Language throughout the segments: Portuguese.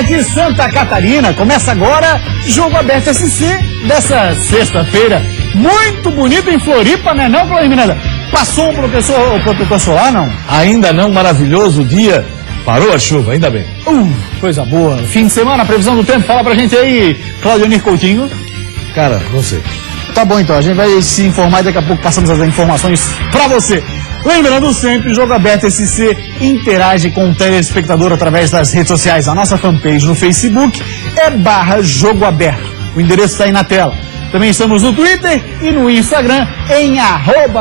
tarde, Santa Catarina. Começa agora Jogo Aberto SC dessa sexta-feira. Muito bonito em Floripa, né não, Cláudio Miranda? Passou o protetor solar, não? Ainda não, maravilhoso dia. Parou a chuva, ainda bem. Coisa boa. Fim de semana, previsão do tempo. Fala pra gente aí, Claudio Coutinho. Cara, não sei. Tá bom, então. A gente vai se informar e daqui a pouco passamos as informações pra você. Lembrando sempre, Jogo Aberto SC interage com o telespectador através das redes sociais. A nossa fanpage no Facebook é /Jogo Aberto. O endereço está aí na tela. Também estamos no Twitter e no Instagram em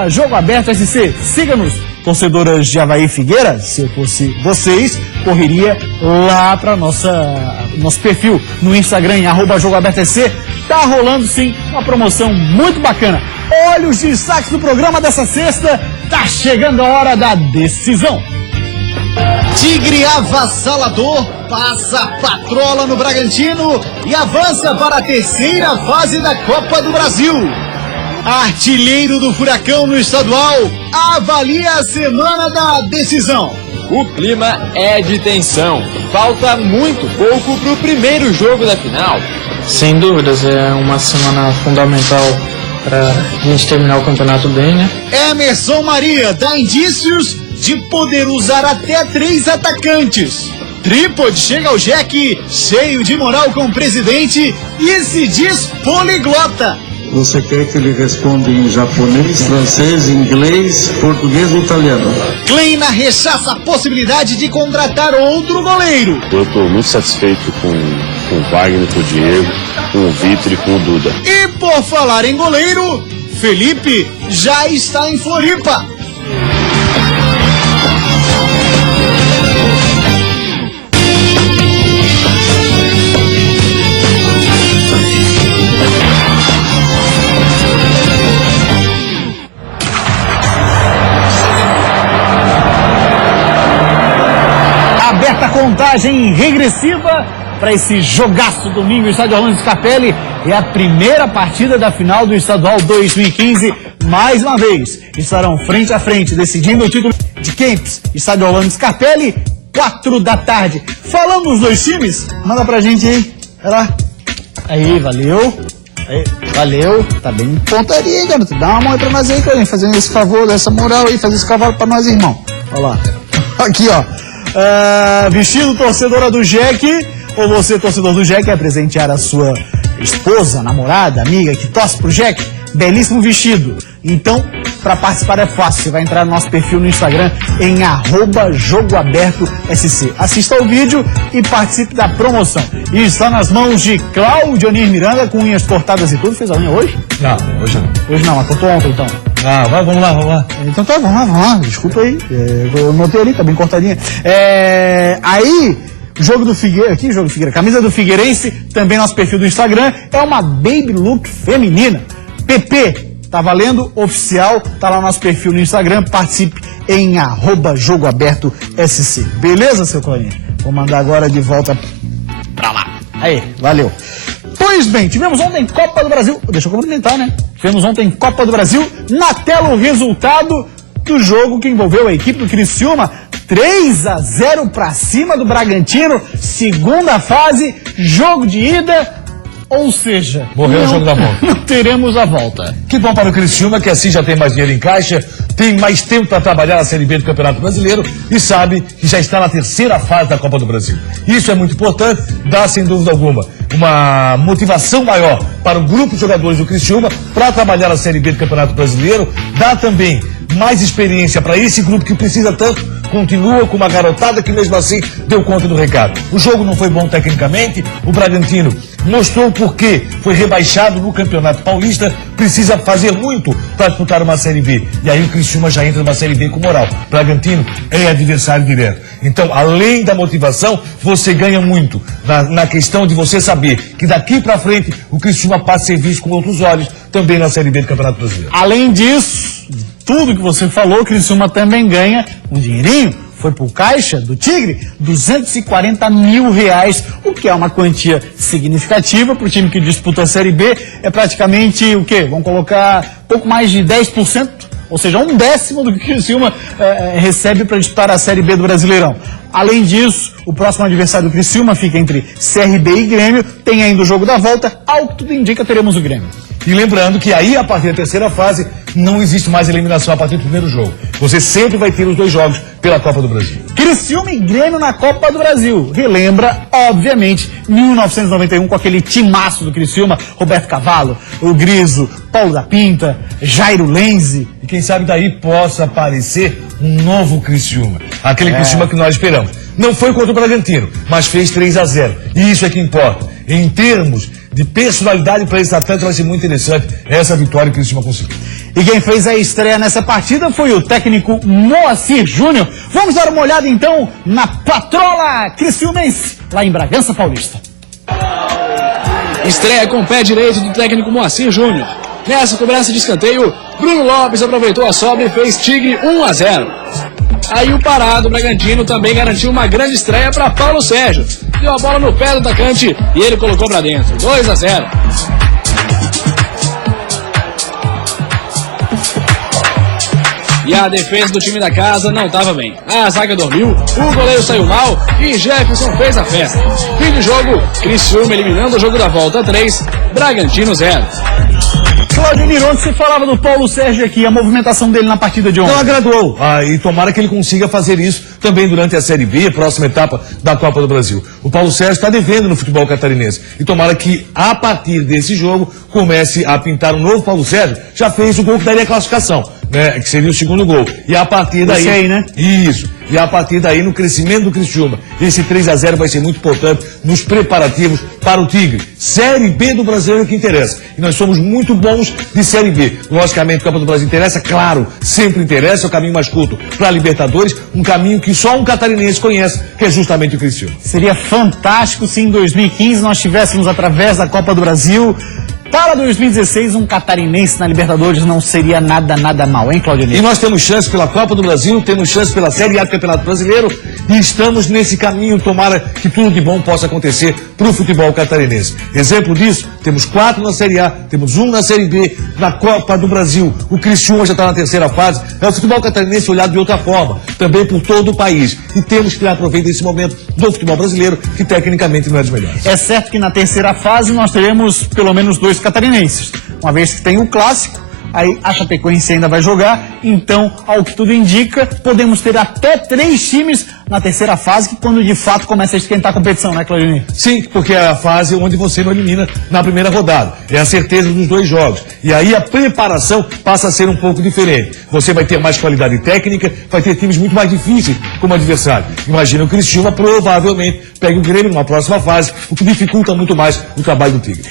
@JogoAbertoSC. Siga-nos, torcedoras de Avaí Figueira. Se eu fosse vocês, correria lá para nosso perfil no Instagram em @JogoAbertoSC. Tá rolando sim uma promoção muito bacana. Olha os destaques do programa dessa sexta. Tá chegando a hora da decisão. Tigre avassalador passa a patrola no Bragantino e avança para a terceira fase da Copa do Brasil. Artilheiro do Furacão no estadual avalia a semana da decisão. O clima é de tensão. Falta muito pouco para o primeiro jogo da final. Sem dúvidas, é uma semana fundamental para a gente terminar o campeonato bem, né? Emerson Maria dá indícios de poder usar até 3 atacantes. Trípode chega ao Jack, cheio de moral com o presidente e se diz poliglota. Você quer que ele responda em japonês, francês, inglês, português ou italiano? Kleina rechaça a possibilidade de contratar outro goleiro. Eu estou muito satisfeito com o Wagner, com o Diego, com o Vitor e com o Duda. E por falar em goleiro, Felipe já está em Floripa. Contagem regressiva para esse jogaço domingo no estádio Orlando Scarpelli. É a primeira partida da final do estadual 2015. Mais uma vez, estarão frente a frente, decidindo o título de Kempis, estádio Orlando Scarpelli, 4 da tarde. Falando dos dois times, manda pra gente aí. Vai lá. Aí, valeu. Aí, valeu. Tá bem em pontaria, hein, garoto? Dá uma mão aí pra nós aí, Clarinha, fazendo esse favor, dessa moral aí, fazer esse cavalo pra nós, irmão. Olha lá. Aqui, ó. Vestido torcedora do Jack, ou você, torcedor do Jack, quer presentear a sua esposa, namorada, amiga que torce pro Jack? Belíssimo vestido. Então, para participar é fácil. Você vai entrar no nosso perfil no Instagram em @JogoAbertoSC. Assista ao vídeo e participe da promoção. E está nas mãos de Claudio Miranda, com unhas cortadas e tudo. Fez a unha hoje? Não, hoje não. Hoje não, mas cortou ontem então. Vamos lá. Então tá, vamos lá. Desculpa aí. Eu notei ali, tá bem cortadinha. Aí, jogo do Figueira, aqui, jogo do Figueira, camisa do Figueirense, também nosso perfil do Instagram, é uma baby look feminina. PP, tá valendo, oficial, tá lá no nosso perfil no Instagram, participe em @JogoAbertoSC. Beleza, seu Clarinha? Vou mandar agora de volta pra lá. Aí, valeu. Pois bem, tivemos ontem Copa do Brasil. Deixa eu cumprimentar, né? Tivemos ontem Copa do Brasil. Na tela o resultado do jogo que envolveu a equipe do Criciúma. 3-0 pra cima do Bragantino. Segunda fase, jogo de ida. Ou seja, morreu o jogo da volta. Não teremos a volta. Que bom para o Criciúma, que assim já tem mais dinheiro em caixa, tem mais tempo para trabalhar na Série B do Campeonato Brasileiro e sabe que já está na terceira fase da Copa do Brasil. Isso é muito importante, dá sem dúvida alguma uma motivação maior para o grupo de jogadores do Criciúma para trabalhar na Série B do Campeonato Brasileiro, dá também mais experiência para esse grupo que precisa tanto, continua com uma garotada que mesmo assim deu conta do recado. O jogo não foi bom tecnicamente, o Bragantino mostrou porque foi rebaixado no Campeonato Paulista, precisa fazer muito para disputar uma Série B. E aí o Criciúma já entra numa Série B com moral. Bragantino é adversário direto. Então, além da motivação, você ganha muito na questão de você saber que daqui para frente o Criciúma passa a ser visto com outros olhos também na Série B do Campeonato Brasileiro. Além disso, tudo que você falou, o Criciúma também ganha um dinheirinho. Foi pro caixa do Tigre, R$240 mil, o que é uma quantia significativa para o time que disputa a Série B. É praticamente o quê? Vamos colocar pouco mais de 10% ou seja, 1/10 do que o Criciúma recebe para disputar a Série B do Brasileirão. Além disso, o próximo adversário do Criciúma fica entre CRB e Grêmio, tem ainda o jogo da volta, ao que tudo indica teremos o Grêmio. E lembrando que aí, a partir da terceira fase, não existe mais eliminação a partir do primeiro jogo. Você sempre vai ter os 2 jogos pela Copa do Brasil. Criciúma e Grêmio na Copa do Brasil. Relembra, obviamente, 1991 com aquele timaço do Criciúma, Roberto Cavalo, o Griso, Paulo da Pinta, Jairo Lenzi. E quem sabe daí possa aparecer um novo Criciúma. Aquele Criciúma que nós esperamos. Não foi contra o Bragantino, mas fez 3-0. E isso é que importa. Em termos de personalidade para esse atleta, vai ser muito interessante essa vitória que o Criciúma conseguiu. E quem fez a estreia nessa partida foi o técnico Moacir Júnior. Vamos dar uma olhada então na patrola criciumense, lá em Bragança Paulista. Estreia com o pé direito do técnico Moacir Júnior. Nessa cobrança de escanteio, Bruno Lopes aproveitou a sobra e fez Tigre 1-0. Aí o parado Bragantino também garantiu uma grande estreia para Paulo Sérgio. Deu a bola no pé do atacante e ele colocou para dentro. 2-0. E a defesa do time da casa não estava bem. A zaga dormiu, o goleiro saiu mal e Jefferson fez a festa. Fim do jogo, Criciúma eliminando o jogo da volta 3, Bragantino 0. Cláudio Miron, você falava do Paulo Sérgio aqui, a movimentação dele na partida de ontem. Não agradou. E tomara que ele consiga fazer isso também durante a Série B, próxima etapa da Copa do Brasil. O Paulo Sérgio está devendo no futebol catarinense. E tomara que, a partir desse jogo, comece a pintar um novo Paulo Sérgio. Já fez o gol que daria a classificação, né? Que seria o segundo gol. E a partir daí... Esse aí, né? Isso. E a partir daí, no crescimento do Criciúma, esse 3-0 vai ser muito importante nos preparativos para o Tigre. Série B do Brasileiro que interessa. E nós somos muito bons de Série B. Logicamente, a Copa do Brasil interessa, claro, sempre interessa, é o caminho mais curto para a Libertadores, um caminho que só um catarinense conhece, que é justamente o Criciúma. Seria fantástico se em 2015 nós tivéssemos, através da Copa do Brasil, para 2016, um catarinense na Libertadores não seria nada mal, hein, Claudio? E nós temos chance pela Copa do Brasil, temos chance pela Série A do Campeonato Brasileiro e estamos nesse caminho, tomara que tudo de bom possa acontecer para o futebol catarinense. Exemplo disso, temos 4 na Série A, temos 1 na Série B, na Copa do Brasil. O Criciúma já está na terceira fase, é o futebol catarinense olhado de outra forma, também por todo o país. E temos que aproveitar desse momento do futebol brasileiro, que tecnicamente não é dos melhores. É certo que na terceira fase nós teremos pelo menos 2 catarinenses, uma vez que tem o clássico, aí a Chapecoense ainda vai jogar, então, ao que tudo indica, podemos ter até 3 times na terceira fase, que quando de fato começa a esquentar a competição, né, Claudinei? Sim, porque é a fase onde você não elimina na primeira rodada, é a certeza dos 2 jogos, e aí a preparação passa a ser um pouco diferente, você vai ter mais qualidade técnica, vai ter times muito mais difíceis como adversário. Imagina o Criciúma provavelmente pega o Grêmio numa próxima fase, o que dificulta muito mais o trabalho do Tigre.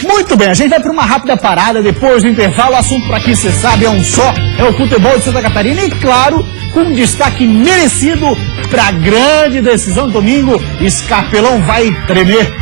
Muito bem, a gente vai para uma rápida parada, depois do intervalo, o assunto para aqui, você sabe, é um só, é o futebol de Santa Catarina e, claro, com um destaque merecido para a grande decisão domingo, Scarpelão vai tremer.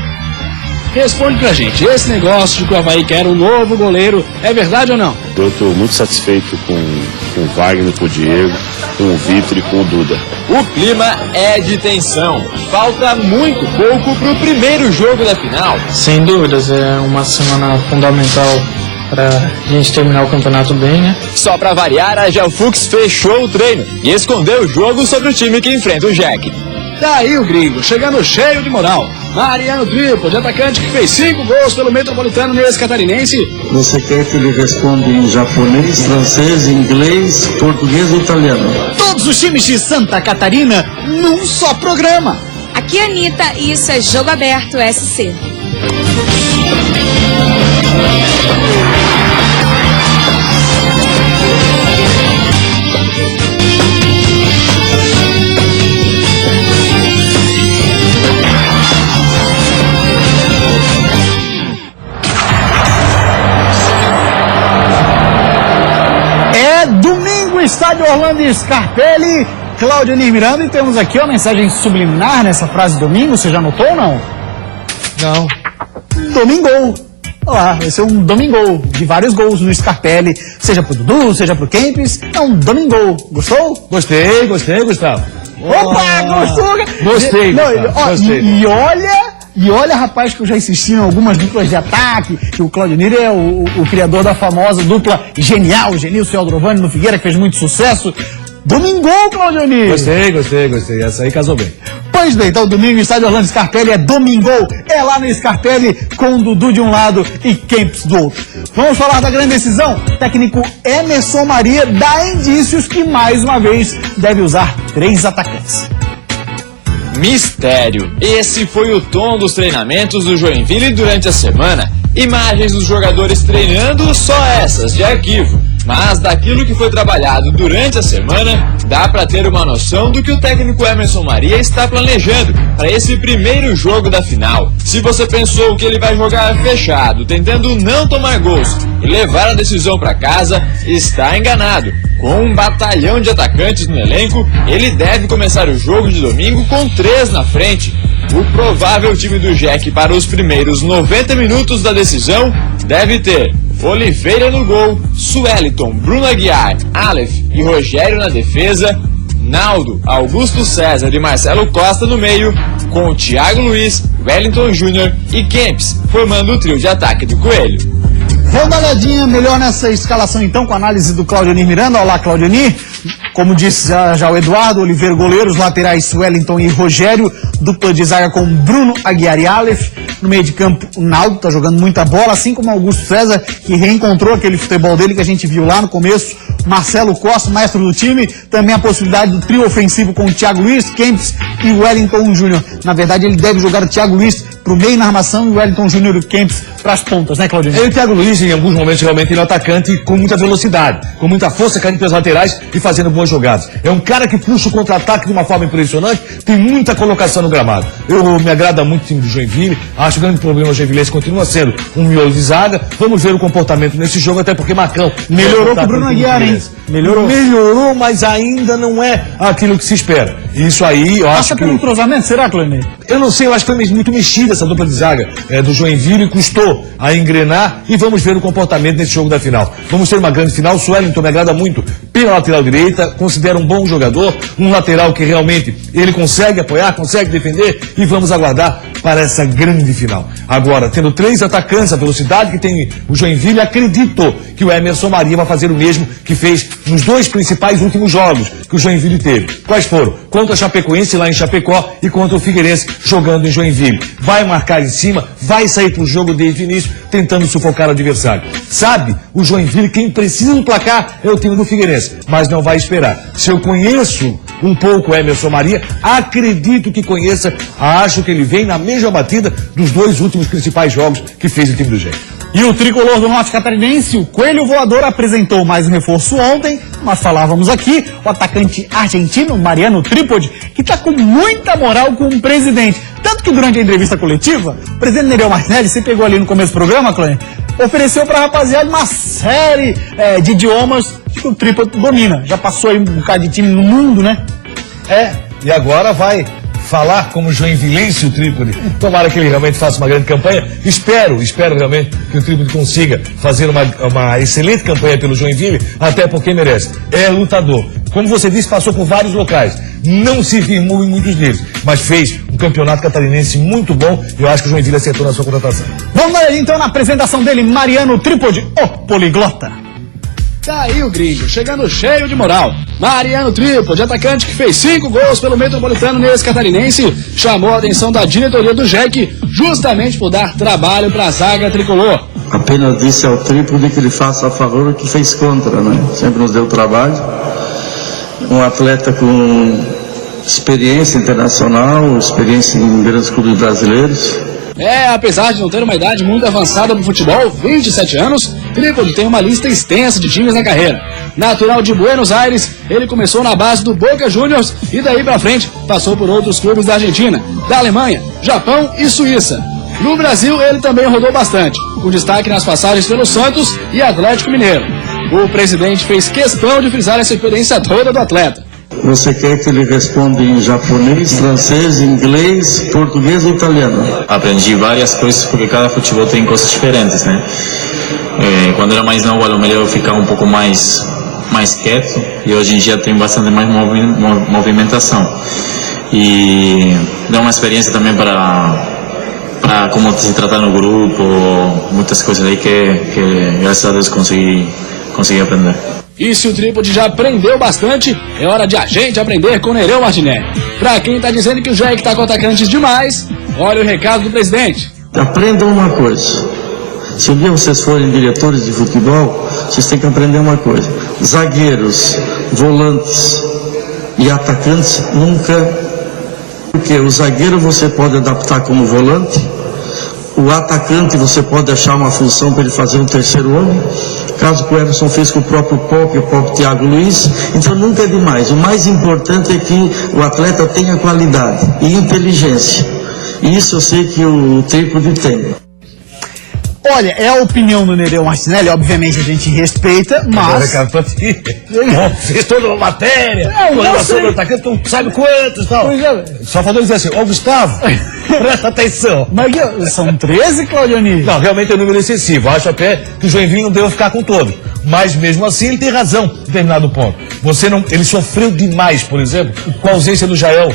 Responde pra gente, esse negócio de que o Avaí quer um novo goleiro, é verdade ou não? Eu estou muito satisfeito com o Wagner, com o Diego, com o Vitor e com o Duda. O clima é de tensão. Falta muito pouco pro primeiro jogo da final. Sem dúvidas, é uma semana fundamental para a gente terminar o campeonato bem, né? Só pra variar, a Gelfux fechou o treino e escondeu o jogo sobre o time que enfrenta o Jack. Daí o gringo, chegando cheio de moral. Mariano Triplo, de atacante que fez 5 gols pelo Metropolitano nesse catarinense. Você quer que ele responda em japonês, francês, inglês, português ou italiano? Todos os times de Santa Catarina num só programa. Aqui, Anitta, e isso é Jogo Aberto SC. Estádio Orlando Scarpelli, Claudio Miranda, e temos aqui uma mensagem subliminar nessa frase domingo, você já notou ou não? Não. Domingol. Olha lá, vai ser um domingol, de vários gols no Scarpelli, seja pro Dudu, seja pro Kempis, é um domingol. Gostou? Gostei, Gustavo. Opa, gostou? Gostei, não, Gustavo, ó, gostei. E olha E olha, rapaz, que eu já insisti em algumas duplas de ataque, que o Claudionir é o criador da famosa dupla genial, o Genilson e Aldrovani no Figueira, que fez muito sucesso. Domingão, Claudionir! Gostei. Essa aí casou bem. Pois bem, então domingo, estádio Orlando Scarpelli é domingão. É lá no Scarpelli com o Dudu de um lado e Kempis do outro. Vamos falar da grande decisão? O técnico Emerson Maria dá indícios que mais uma vez deve usar 3 atacantes. Mistério. Esse foi o tom dos treinamentos do Joinville durante a semana. Imagens dos jogadores treinando, só essas, de arquivo. Mas daquilo que foi trabalhado durante a semana, dá para ter uma noção do que o técnico Emerson Maria está planejando para esse primeiro jogo da final. Se você pensou que ele vai jogar fechado, tentando não tomar gols e levar a decisão para casa, está enganado. Com um batalhão de atacantes no elenco, ele deve começar o jogo de domingo com 3 na frente. O provável time do Jack para os primeiros 90 minutos da decisão deve ter Oliveira no gol, Sueliton, Bruno Aguiar, Aleph e Rogério na defesa, Naldo, Augusto César e Marcelo Costa no meio, com Thiago Luiz, Wellington Júnior e Kempis, formando o trio de ataque do Coelho. Vamos dar uma olhadinha melhor nessa escalação então, com a análise do Claudionir Miranda. Olá, Claudionir. Como disse já o Eduardo, Oliveira goleiro, os laterais Wellington e Rogério, dupla de zaga com Bruno Aguiar e Aleph. No meio de campo, o Naldo tá jogando muita bola, assim como Augusto César, que reencontrou aquele futebol dele que a gente viu lá no começo. Marcelo Costa, maestro do time. Também a possibilidade do trio ofensivo com o Thiago Luiz, Kempis e Wellington Júnior. Na verdade, ele deve jogar o Thiago Luiz pro meio na armação e o Wellington Júnior e o Kempis pras pontas, né, Claudionir? O Thiago Luiz, em alguns momentos, realmente ele é um atacante com muita velocidade, com muita força, caindo pelas laterais e fazendo boas jogadas. É um cara que puxa o contra-ataque de uma forma impressionante, tem muita colocação no gramado. Me agrada muito o time do Joinville, acho que o grande problema do Joinville continua sendo um miolo de zaga. Vamos ver o comportamento nesse jogo, até porque Marcão melhorou com o Bruno Aguiar, hein? Melhorou, mas ainda não é aquilo que se espera. Isso aí, eu acho que... pelo entrosamento, será, Claudionir? Eu não sei, eu acho que foi muito mexida essa dupla de zaga do Joinville e custou a engrenar, e vamos ver o comportamento nesse jogo da final. Vamos ter uma grande final. O Sueliton me agrada muito pela lateral direita, considero um bom jogador, um lateral que realmente ele consegue apoiar, consegue defender, e vamos aguardar para essa grande final. Agora, tendo 3 atacantes, a velocidade que tem o Joinville, acredito que o Emerson Maria vai fazer o mesmo que fez nos 2 principais últimos jogos que o Joinville teve. Quais foram? Contra a Chapecoense lá em Chapecó e contra o Figueirense jogando em Joinville. Vai marcar em cima, vai sair para o jogo desde o início, tentando sufocar o adversário. Sabe, o Joinville, quem precisa do placar é o time do Figueirense, mas não vai esperar. Se eu conheço um pouco o Emerson Maria, acredito que conheça, acho que ele vem na mesma batida dos 2 últimos principais jogos que fez o time do Jack. E o tricolor do Norte Catarinense, o Coelho Voador, apresentou mais um reforço ontem. Nós falávamos aqui, o atacante argentino Mariano Trípode, que está com muita moral com o presidente. Tanto que durante a entrevista coletiva, o presidente Nereu Martinelli, você pegou ali no começo do programa, Clã, ofereceu para a rapaziada uma série de idiomas que o Trípode domina. Já passou aí um bocado de time no mundo, né? E agora vai falar como joinvilense o Trípode. Tomara que ele realmente faça uma grande campanha. Espero realmente que o Trípode consiga fazer uma excelente campanha pelo Joinville, até porque merece. É lutador. Como você disse, passou por vários locais. Não se firmou em muitos deles, mas fez um campeonato catarinense muito bom, e eu acho que o Joinville acertou na sua contratação. Vamos lá então na apresentação dele, Mariano Trípode, o poliglota. Tá aí o gringo, chegando cheio de moral. Mariano Trípode, atacante que fez 5 gols pelo Metropolitano nesse catarinense, chamou a atenção da diretoria do Jack, justamente por dar trabalho para a zaga tricolor. Apenas disse ao Trípode que ele faça a favor do que fez contra, né? Sempre nos deu trabalho. Um atleta com experiência internacional, experiência em grandes clubes brasileiros. Apesar de não ter uma idade muito avançada no futebol, 27 anos, Trípode tem uma lista extensa de times na carreira. Natural de Buenos Aires, ele começou na base do Boca Juniors e daí pra frente passou por outros clubes da Argentina, da Alemanha, Japão e Suíça. No Brasil, ele também rodou bastante, com destaque nas passagens pelo Santos e Atlético Mineiro. O presidente fez questão de frisar essa experiência toda do atleta. Você quer que ele responda em japonês, francês, inglês, português ou italiano? Aprendi várias coisas porque cada futebol tem coisas diferentes, né? Quando era mais novo, era melhor eu ficar um pouco mais quieto, e hoje em dia tem bastante mais movimentação. E deu uma experiência também para para como se tratar no grupo, muitas coisas aí que graças a Deus consegui aprender. E se o Trípode já aprendeu bastante, é hora de a gente aprender com o Nereu Martinelli. Pra quem tá dizendo que o Jack tá com atacantes demais, olha o recado do presidente. Aprendam uma coisa. Se um dia vocês forem diretores de futebol, vocês têm que aprender uma coisa. Zagueiros, volantes e atacantes nunca... Porque o zagueiro você pode adaptar como volante, o atacante você pode achar uma função para ele fazer um terceiro homem, caso que o Everson fez com o próprio Pop e o próprio Thiago Luiz, então nunca é demais. O mais importante é que o atleta tenha qualidade e inteligência, e isso eu sei que o Trípode tem. Olha, é a opinião do Nereu Martinelli, obviamente a gente respeita, mas... Fez toda uma matéria, sobre o atacante, tu sabe quantos e tal. Só faltou dizer assim, Gustavo, presta atenção. Mas são 13, Claudioni? Não, realmente é um número excessivo. Acho até que o Joinville não deve ficar com todo. Mas mesmo assim ele tem razão em determinado ponto. Ele sofreu demais, por exemplo, com a ausência do Jael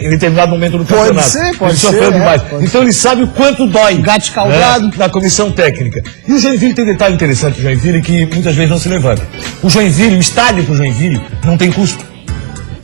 em determinado momento do campeonato. Ele sofreu demais. Então ele sabe o quanto dói. Gato escaldado. Na comissão técnica. E o Joinville tem um detalhe interessante, o Joinville, que muitas vezes não se levanta. O estádio para o Joinville não tem custo.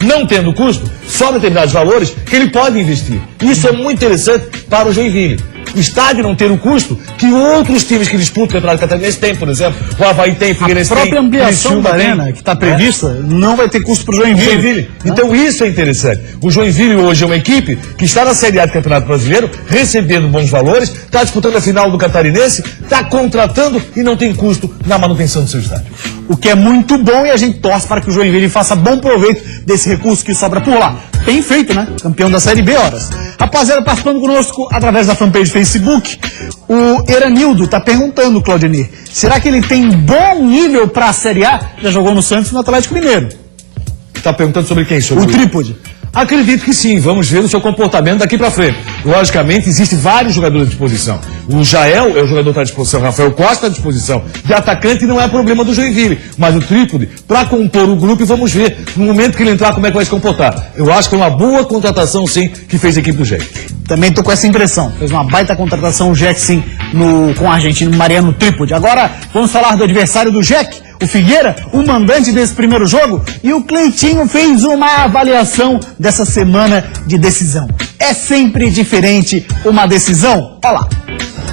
Não tendo custo, só determinados valores que ele pode investir. Isso é muito interessante para o Joinville. O estádio não ter o custo que outros times que disputam o Campeonato Catarinense têm, por exemplo. O Avaí tem, o Figueirense tem. A própria ampliação da arena que está prevista não vai ter custo para o Joinville. Então isso é interessante. O Joinville hoje é uma equipe que está na Série A do Campeonato Brasileiro, recebendo bons valores, está disputando a final do Catarinense, está contratando e não tem custo na manutenção do seu estádio. O que é muito bom e a gente torce para que o Joinville faça bom proveito desse recurso que sobra por lá. Bem feito, né? Campeão da Série B, horas. Rapaziada, participando conosco através da fanpage Facebook, o Eranildo tá perguntando, Claudinei, será que ele tem bom nível para a Série A? Já jogou no Santos e no Atlético Mineiro. Está perguntando sobre quem? Sobre o Trípode. Acredito que sim, vamos ver o seu comportamento daqui para frente. Logicamente, existem vários jogadores à disposição. O Jael é o jogador que está à disposição, o Rafael Costa está à disposição. De atacante não é problema do Joinville, mas o Trípode, para compor o grupo, vamos ver no momento que ele entrar como é que vai se comportar. Eu acho que é uma boa contratação, sim, que fez a equipe do Jack. Também estou com essa impressão. Fez uma baita contratação o Jack, sim, com o argentino Mariano Trípode. Agora, vamos falar do adversário do Jack, o Figueira, o mandante desse primeiro jogo, e o Cleitinho fez uma avaliação dessa semana de decisão. É sempre diferente uma decisão? Olha lá.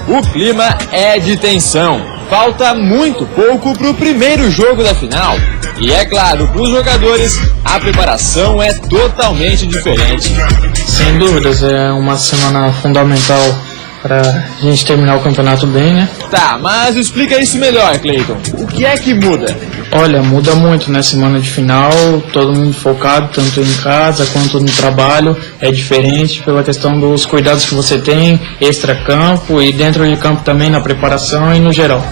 O clima é de tensão. Falta muito pouco para o primeiro jogo da final. E é claro, para os jogadores, a preparação é totalmente diferente. Sem dúvidas, é uma semana fundamental para a gente terminar o campeonato bem, né? Tá, mas explica isso melhor, Cleiton. O que é que muda? Olha, muda muito, né? Semana de final, todo mundo focado, tanto em casa quanto no trabalho. É diferente pela questão dos cuidados que você tem, extra-campo e dentro de campo também na preparação e no geral.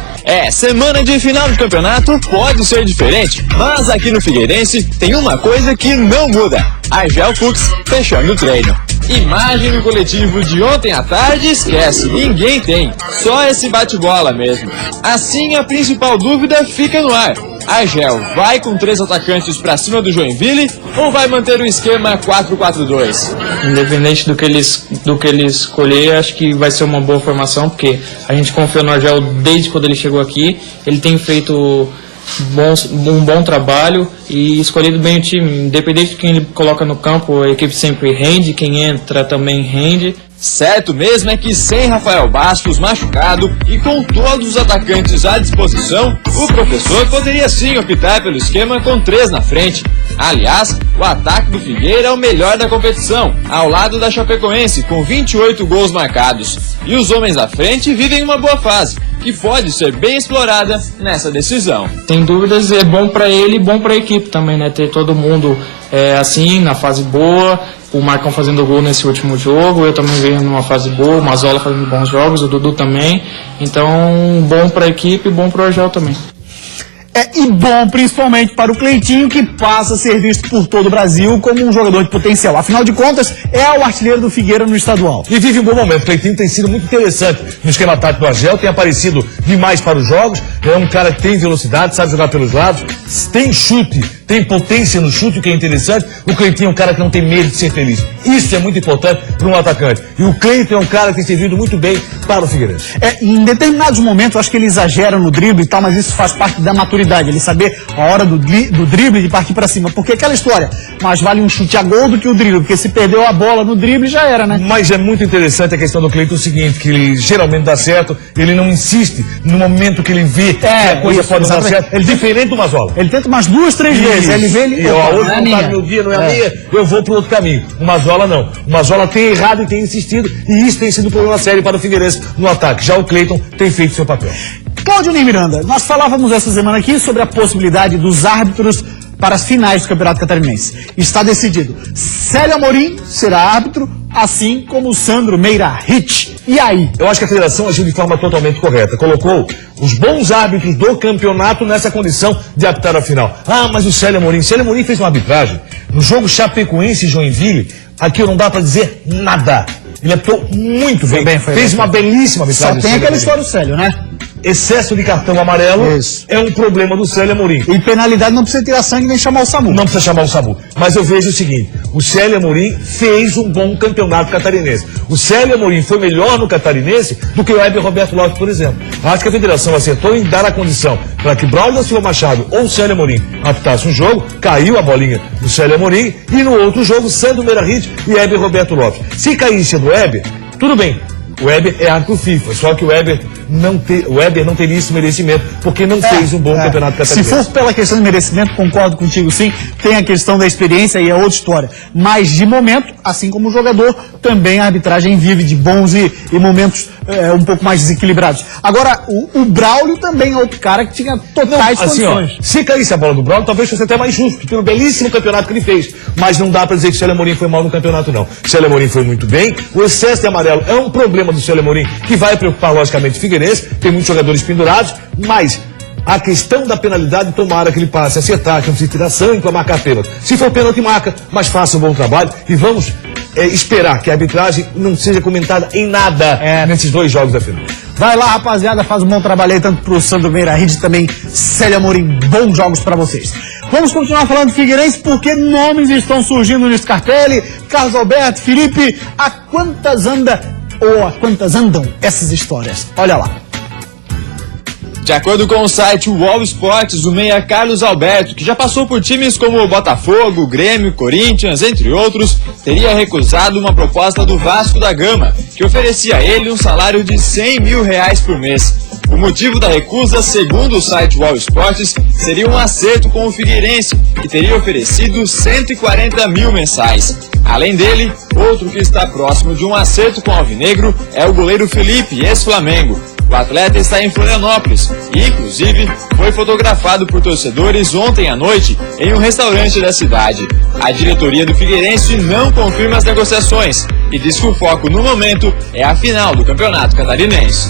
Semana de final do campeonato pode ser diferente, mas aqui no Figueirense tem uma coisa que não muda. A Gel Fux fechando o treino. Imagem no coletivo de ontem à tarde, esquece, ninguém tem. Só esse bate-bola mesmo. Assim, a principal dúvida fica no ar. A Gel vai com 3 atacantes pra cima do Joinville ou vai manter o esquema 4-4-2? Independente do que ele escolher, acho que vai ser uma boa formação, porque a gente confiou no Argel desde quando ele chegou aqui. Ele tem feito um bom trabalho e escolhido bem o time. Independente de quem ele coloca no campo, a equipe sempre rende, quem entra também rende. Certo mesmo é que sem Rafael Bastos machucado e com todos os atacantes à disposição, o professor poderia sim optar pelo esquema com 3 na frente. Aliás, o ataque do Figueira é o melhor da competição, ao lado da Chapecoense, com 28 gols marcados. E os homens da frente vivem uma boa fase, que pode ser bem explorada nessa decisão. Sem dúvidas, é bom para ele e bom para a equipe também, né? Ter todo mundo assim, na fase boa. O Marcão fazendo gol nesse último jogo, eu também venho numa fase boa, o Mazola fazendo bons jogos, o Dudu também. Então, bom para a equipe e bom para o Argel também. E bom principalmente para o Cleitinho, que passa a ser visto por todo o Brasil como um jogador de potencial. Afinal de contas, é o artilheiro do Figueira no estadual. E vive um bom momento. O Cleitinho tem sido muito interessante no esquema tático do Argel, tem aparecido demais para os jogos. É um cara que tem velocidade, sabe jogar pelos lados, tem chute, tem potência no chute, o que é interessante. O Cleitinho é um cara que não tem medo de ser feliz. Isso é muito importante para um atacante. E o Cleiton é um cara que tem servido muito bem para o Figueirense. Em determinados momentos, eu acho que ele exagera no drible e tal, mas isso faz parte da maturidade. Ele saber a hora do drible de partir para cima. Porque aquela história, mais vale um chute a gol do que o drible, porque se perdeu a bola no drible já era, né? Mas é muito interessante a questão do Cleiton, o seguinte, que ele geralmente dá certo, ele não insiste no momento que ele vê que a coisa isso, pode dar exatamente. certo. Ele é diferente do Mazola. Ele tenta umas 2, 3 vezes. Ele vê ele. E hoje não tá meu dia, não é a minha, eu vou para outro caminho. O Mazola não. O Mazola tem errado e tem insistido, e isso tem sido um problema sério para o Figueirense no ataque. Já o Cleiton tem feito seu papel. Cláudio Miranda, nós falávamos essa semana aqui sobre a possibilidade dos árbitros para as finais do Campeonato Catarinense. Está decidido. Célio Amorim será árbitro, assim como o Sandro Meira Hitch. E aí? Eu acho que a federação agiu de forma totalmente correta. Colocou os bons árbitros do campeonato nessa condição de apitar a final. Ah, mas o Célio Amorim fez uma arbitragem. No jogo Chapecoense e Joinville, aqui não dá para dizer nada. Ele apitou muito bem. Fez uma belíssima arbitragem. Só tem aquela história do Célio, né? Excesso de cartão amarelo Isso. é um problema do Célio Amorim. E penalidade não precisa tirar sangue nem chamar o SAMU. Não precisa chamar o SAMU. Mas eu vejo o seguinte, o Célio Amorim fez um bom campeonato catarinense. O Célio Amorim foi melhor no catarinense do que o Heber Roberto Lopes, por exemplo. Acho que a federação acertou em dar a condição para que Braulio da Silva Machado ou o Célio Amorim apitasse um jogo, caiu a bolinha do Célio Amorim, e no outro jogo, Sandro Meira Hitch e Heber Roberto Lopes. Se caísse do Heber, tudo bem. O Heber é árbitro FIFA, só que o Heber não teria esse merecimento, porque não fez um bom campeonato catarinense. Se for pela questão de merecimento, concordo contigo sim, tem a questão da experiência e é outra história. Mas de momento, assim como o jogador, também a arbitragem vive de bons e momentos um pouco mais desequilibrados. Agora, o Braulio também é outro cara que tinha totais condições. Se caísse a bola do Braulio, talvez fosse até mais justo, pelo belíssimo campeonato que ele fez. Mas não dá para dizer que o Célio Amorim foi mal no campeonato, não. O Célio Amorim foi muito bem. O excesso de amarelo é um problema do Célio Amorim, que vai preocupar, logicamente, o Figueirense. Tem muitos jogadores pendurados, mas a questão da penalidade, tomara que ele passe a acertar, que não precisa tirar sangue para marcar pênalti. Se for pênalti, marca, mas faça um bom trabalho e vamos esperar que a arbitragem não seja comentada em nada nesses 2 jogos da final. Vai lá, rapaziada, faz um bom trabalho aí, tanto pro Sandro Meira Hitch e também Célio Amorim. Bons jogos para vocês. Vamos continuar falando do Figueirense, porque nomes estão surgindo no Scarpelli. Carlos Alberto, Felipe, a quantas andam essas histórias? Olha lá. De acordo com o site UOL Esportes, o meia Carlos Alberto, que já passou por times como o Botafogo, Grêmio, Corinthians, entre outros, teria recusado uma proposta do Vasco da Gama, que oferecia a ele um salário de R$100 mil por mês. O motivo da recusa, segundo o site UOL Esportes, seria um acerto com o Figueirense, que teria oferecido R$140 mil mensais. Além dele, outro que está próximo de um acerto com o Alvinegro é o goleiro Felipe, ex-Flamengo. O atleta está em Florianópolis e, inclusive, foi fotografado por torcedores ontem à noite em um restaurante da cidade. A diretoria do Figueirense não confirma as negociações e diz que o foco no momento é a final do Campeonato Catarinense.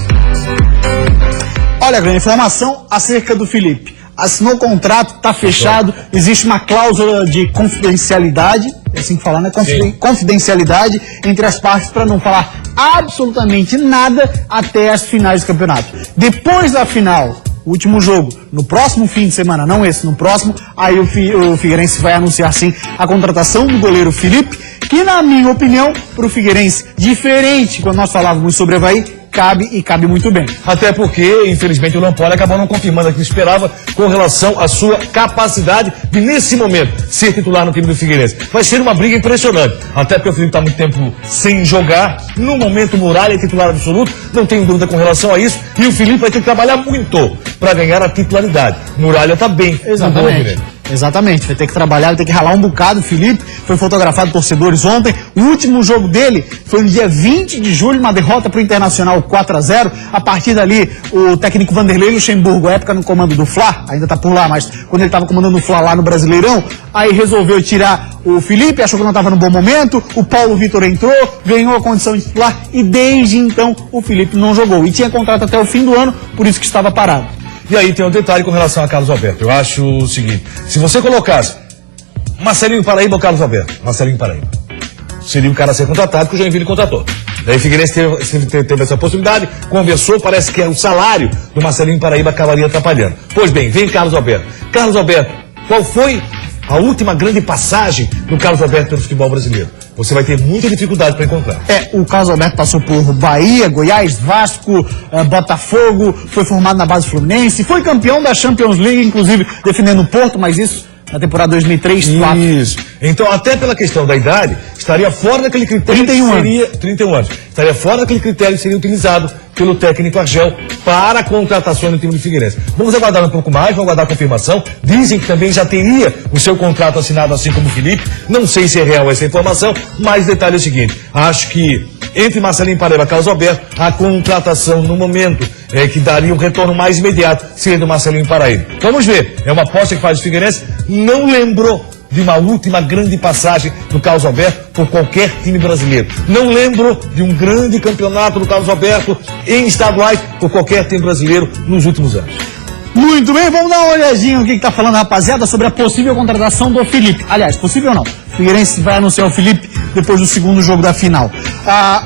Olha, grande informação acerca do Felipe. Assinou o contrato, está fechado, existe uma cláusula de confidencialidade, é assim que falar, né? Confidencialidade entre as partes para não falar absolutamente nada até as finais do campeonato. Depois da final, o último jogo, no próximo fim de semana, não esse, no próximo, aí o Figueirense vai anunciar sim a contratação do goleiro Felipe, que na minha opinião, para o Figueirense, diferente quando nós falávamos sobre Avaí, cabe muito bem. Até porque, infelizmente, o Lampoli acabou não confirmando aquilo que esperava com relação à sua capacidade de, nesse momento, ser titular no time do Figueirense. Vai ser uma briga impressionante. Até porque o Felipe está muito tempo sem jogar. No momento, Muralha é titular absoluto. Não tenho dúvida com relação a isso. E o Felipe vai ter que trabalhar muito para ganhar a titularidade. Muralha está bem. Exatamente, vai ter que trabalhar, vai ter que ralar um bocado. O Felipe foi fotografado por torcedores ontem. O último jogo dele foi no dia 20 de julho, uma derrota para o Internacional 4-0. A partir dali, o técnico Vanderlei Luxemburgo, época no comando do Fla, ainda tá por lá, mas quando ele estava comandando o Fla lá no Brasileirão, aí resolveu tirar o Felipe, achou que não estava no bom momento. O Paulo Vitor entrou, ganhou a condição de titular e desde então o Felipe não jogou. E tinha contrato até o fim do ano, por isso que estava parado. E aí tem um detalhe com relação a Carlos Alberto. Eu acho o seguinte, se você colocasse Marcelinho Paraíba ou Carlos Alberto, Marcelinho Paraíba, seria o cara a ser contratado que o Joinville contratou. Daí o Figueirense teve essa possibilidade, conversou, parece que o salário do Marcelinho Paraíba acabaria atrapalhando. Pois bem, vem Carlos Alberto. Carlos Alberto, qual foi a última grande passagem do Carlos Alberto pelo futebol brasileiro. Você vai ter muita dificuldade para encontrar. O Carlos Alberto passou por Bahia, Goiás, Vasco, Botafogo, foi formado na base Fluminense, foi campeão da Champions League, inclusive defendendo o Porto, mas isso na temporada 2003-2004. Isso. Então, até pela questão da idade, estaria fora daquele critério 31 anos. Estaria fora daquele critério que seria utilizado pelo técnico Argel para a contratação do time do Figueirense. Vamos aguardar um pouco mais, vamos aguardar a confirmação. Dizem que também já teria o seu contrato assinado, assim como o Felipe. Não sei se é real essa informação, mas o detalhe é o seguinte. Acho que entre Marcelinho Paraíba e Carlos Alberto, a contratação no momento que daria um retorno mais imediato seria do Marcelinho Paraíba. Vamos ver. É uma aposta que faz o Figueirense. Não lembrou de uma última grande passagem do Carlos Alberto por qualquer time brasileiro. Não lembro de um grande campeonato do Carlos Alberto em estaduais por qualquer time brasileiro nos últimos anos. Muito bem, vamos dar uma olhadinha no que está falando a rapaziada sobre a possível contratação do Felipe. Aliás, possível ou não? O Figueirense vai anunciar o Felipe depois do segundo jogo da final.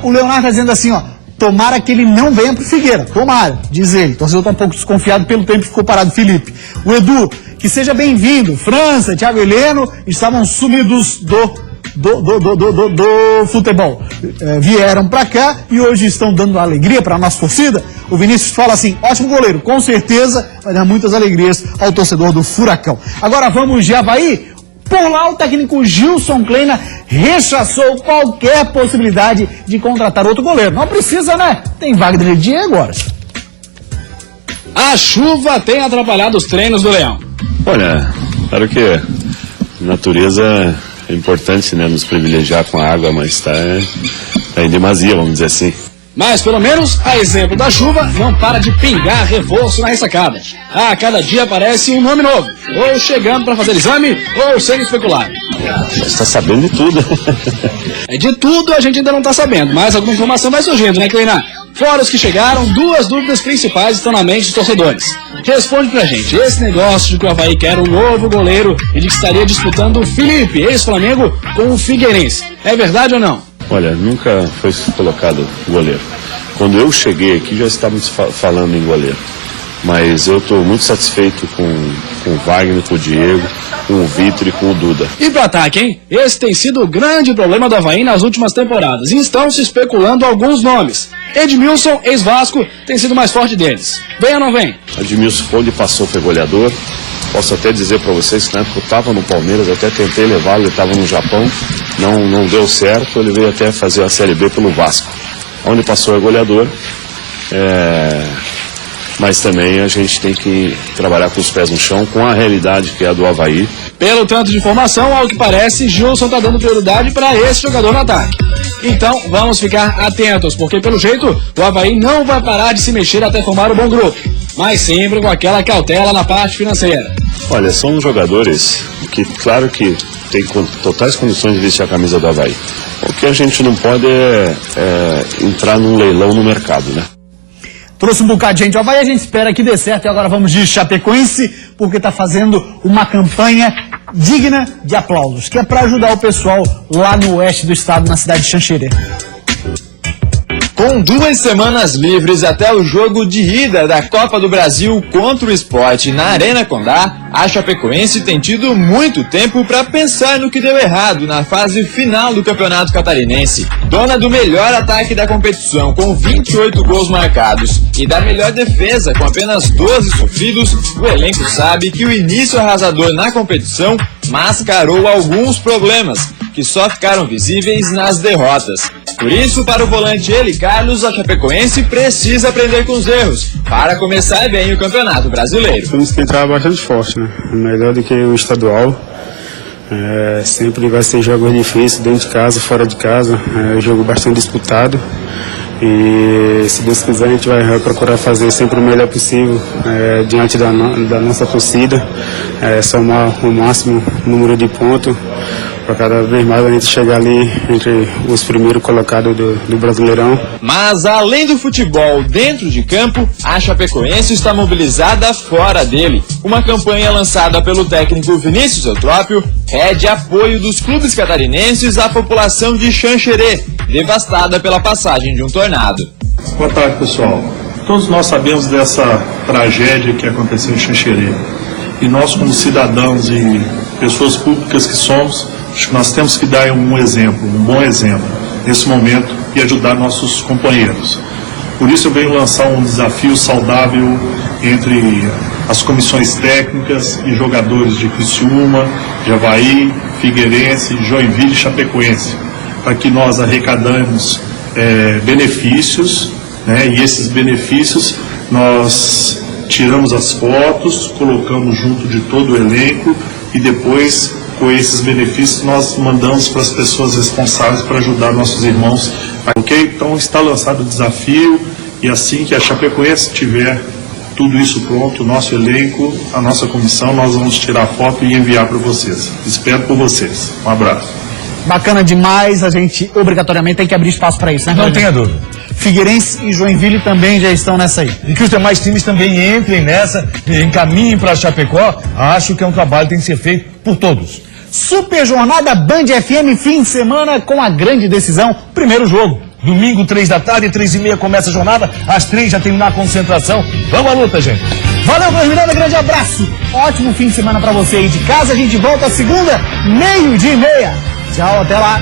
O Leonardo está dizendo assim, tomara que ele não venha pro Figueira. Tomara, diz ele. O torcedor está um pouco desconfiado pelo tempo que ficou parado o Felipe. O Edu, que seja bem-vindo. França, Thiago Heleno estavam sumidos do futebol. Vieram pra cá e hoje estão dando alegria para a nossa torcida. O Vinícius fala assim, ótimo goleiro, com certeza vai dar muitas alegrias ao torcedor do Furacão. Agora vamos de Avaí. Por lá, o técnico Gilson Kleina rechaçou qualquer possibilidade de contratar outro goleiro. Não precisa, né? Tem Wagner e Diego agora. A chuva tem atrapalhado os treinos do Leão. Olha, claro que a natureza é importante, né, nos privilegiar com a água, mas tá em demasia, vamos dizer assim. Mas, pelo menos, a exemplo da chuva, não para de pingar reforço na ressacada. A cada dia aparece um nome novo, ou chegando para fazer exame, ou sendo especulado. Você está sabendo de tudo. De tudo a gente ainda não está sabendo, mas alguma informação vai surgindo, né, Kleina? Fora os que chegaram, duas dúvidas principais estão na mente dos torcedores. Responde pra gente, esse negócio de que o Avaí quer um novo goleiro e de que estaria disputando o Felipe, ex-Flamengo, com o Figueirense. É verdade ou não? Olha, nunca foi colocado goleiro. Quando eu cheguei aqui já estávamos falando em goleiro. Mas eu estou muito satisfeito com o Wagner, com o Diego, com o Vitor e com o Duda. E pro ataque, hein? Esse tem sido o grande problema do Avaí nas últimas temporadas. E estão se especulando alguns nomes. Edmilson, ex-Vasco, tem sido mais forte deles. Vem ou não vem? Edmilson, onde passou, foi goleador. Posso até dizer para vocês que na época eu estava no Palmeiras, até tentei levá-lo, ele estava no Japão, não deu certo, ele veio até fazer a Série B pelo Vasco. Onde passou é goleador, mas também a gente tem que trabalhar com os pés no chão, com a realidade que é a do Avaí. Pelo tanto de informação, ao que parece, Gilson está dando prioridade para esse jogador no ataque. Então, vamos ficar atentos, porque pelo jeito, o Avaí não vai parar de se mexer até formar um bom grupo, mas sempre com aquela cautela na parte financeira. Olha, são jogadores que, claro que tem totais condições de vestir a camisa do Avaí. O que a gente não pode é entrar num leilão no mercado, né? Trouxe um bocado de gente ao Avaí, a gente espera que dê certo. E agora vamos de Chapecoense, porque está fazendo uma campanha digna de aplausos, que é para ajudar o pessoal lá no oeste do estado, na cidade de Xanxerê. Com 2 semanas livres até o jogo de ida da Copa do Brasil contra o Sport na Arena Condá, a Chapecoense tem tido muito tempo para pensar no que deu errado na fase final do Campeonato Catarinense. Dona do melhor ataque da competição, com 28 gols marcados, e da melhor defesa, com apenas 12 sofridos, o elenco sabe que o início arrasador na competição mascarou alguns problemas, que só ficaram visíveis nas derrotas. Por isso, para o volante Eli Carlos, a Chapecoense precisa aprender com os erros, para começar bem o Campeonato Brasileiro. Temos que entrar bastante forte, né? Melhor do que o estadual. Sempre vai ser jogos difíceis, dentro de casa, fora de casa. É um jogo bastante disputado. E se Deus quiser, a gente vai procurar fazer sempre o melhor possível diante da nossa torcida, somar o máximo número de pontos, para cada vez mais a gente chegar ali entre os primeiros colocados do Brasileirão. Mas além do futebol dentro de campo, a Chapecoense está mobilizada fora dele. Uma campanha lançada pelo técnico Vinícius Eutrópio pede apoio dos clubes catarinenses à população de Xanxerê, devastada pela passagem de um tornado. Boa tarde, pessoal. Todos nós sabemos dessa tragédia que aconteceu em Xanxerê. E nós, como cidadãos e pessoas públicas que somos, acho que nós temos que dar um exemplo, um bom exemplo, nesse momento e ajudar nossos companheiros. Por isso eu venho lançar um desafio saudável entre as comissões técnicas e jogadores de Criciúma, de Avaí, Figueirense, Joinville e Chapecoense, para que nós arrecadamos benefícios, né, e esses benefícios nós tiramos as fotos, colocamos junto de todo o elenco e depois, com esses benefícios, nós mandamos para as pessoas responsáveis para ajudar nossos irmãos. Ok? Então está lançado o desafio e assim que a Chapecoense tiver tudo isso pronto, o nosso elenco, a nossa comissão, nós vamos tirar a foto e enviar para vocês. Espero por vocês. Um abraço. Bacana demais, a gente obrigatoriamente tem que abrir espaço para isso, né? Não tenha dúvida. Figueirense e Joinville também já estão nessa aí. E que os demais times também entrem nessa, encaminhem para Chapecó. Acho que é um trabalho que tem que ser feito por todos. Super jornada Band FM, fim de semana com a grande decisão, primeiro jogo. Domingo, 3 da tarde, 3h30 começa a jornada, às 3 já termina a concentração. Vamos à luta, gente. Valeu, Carlos Miranda, grande abraço. Ótimo fim de semana para você aí de casa. A gente volta segunda, 12:30. Tchau, até lá.